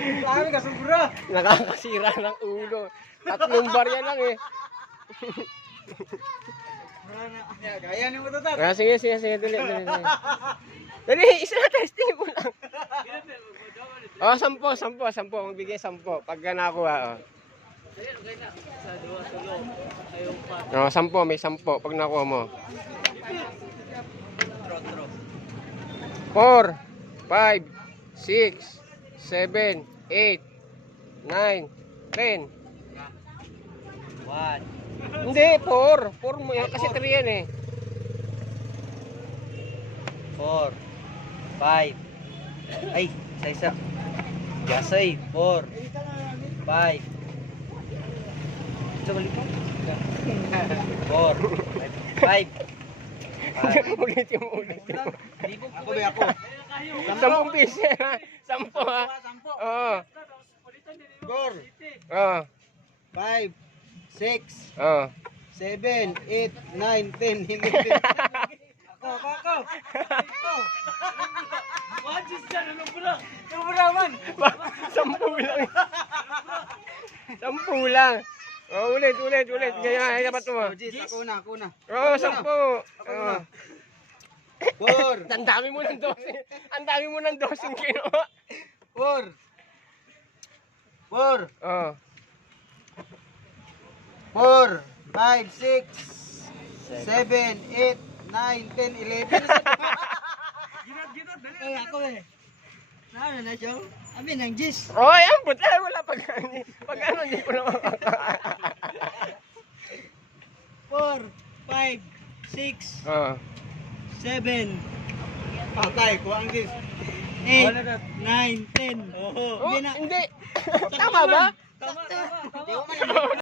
Dami ka sobra. Nakakasira ng ulo. 3 barya lang eh. Kaya ni mo to, Tat. Ah, sige. Dali. Dali, isa na testing mo lang. Oh, 10. Magbigay 10. Pagka nakuha, oh. Oh, 10. May 10. Pag nakuha mo. 4, 5, 6, 7, 8, 9, 10. 1. Hindi, 4. 4 mo yan kasi 3 yan eh. 4. 5. Ay, isa. Gasay. 4. 5. Ito balik mo. 4. 5. Ulit yung. Ako ba ako? 10 piso ha. 10 ha. Oo. 4. Oo. 5. 6. Oo. 7. 8. 9. 10. 11. Ako. Wajis dyan, ano pula? Ano pula man? 10 lang. 10 lang. Oh, ulit. Ganyan, dapat mo. Ako na. Oo, 10. Oo. 4. Ang dami mo ng dosing. Ang dami mo ng dosing kinuha. 4. 4. Oo. 4. 5. 6. 7. 8. 9. 10. 11. Ginot, dali. Ako eh. Ano na siya? Amin, ang gis. Oh, yan. Buta. Wala pag ano, hindi ko na 4, 5, 6, Oo. 7. Patay ko ang gis. 8, 9, 10. Oh, hindi. Tama ba? Tama.